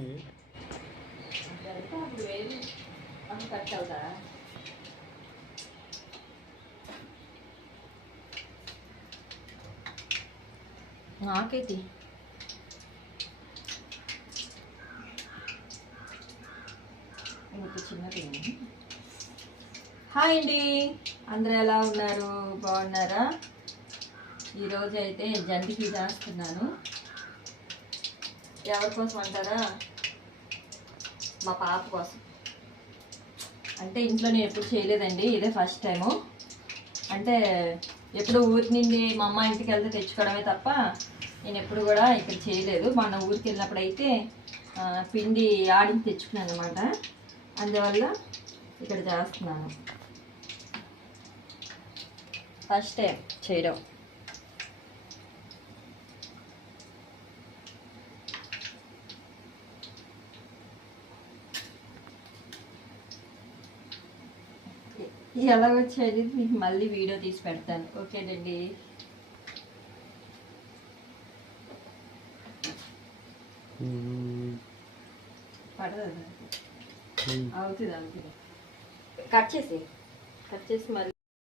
Cut అవుతారా? నాకైతే ఇంకొక చిన్న తిండి. హాయ్ అండి, అందరూ ఎలా ఉన్నారు? బాగున్నారా? ఈరోజు అయితే జంతికి చేస్తున్నాను. ఎవరి కోసం అంటారా? మా పాప కోసం. అంటే ఇంట్లో నేను ఎప్పుడు చేయలేదండి, ఇదే ఫస్ట్ టైము. అంటే ఎప్పుడు ఊరి నుండి మా అమ్మ ఇంటికి వెళ్తే తెచ్చుకోవడమే తప్ప నేను ఎప్పుడు కూడా ఇక్కడ చేయలేదు. మన ఊరికి వెళ్ళినప్పుడు అయితే పిండి ఆడించి తెచ్చుకున్నాను అనమాట. అందువల్ల ఇక్కడ చేస్తున్నాను, ఫస్ట్ టైం చేయడం. ఎలా వచ్చేది మీకు మళ్ళీ వీడియో తీసి పెడతాను. ఓకేనండి. పడదు, అవుతుంది అవుతుంది. కట్ చేసి మళ్ళీ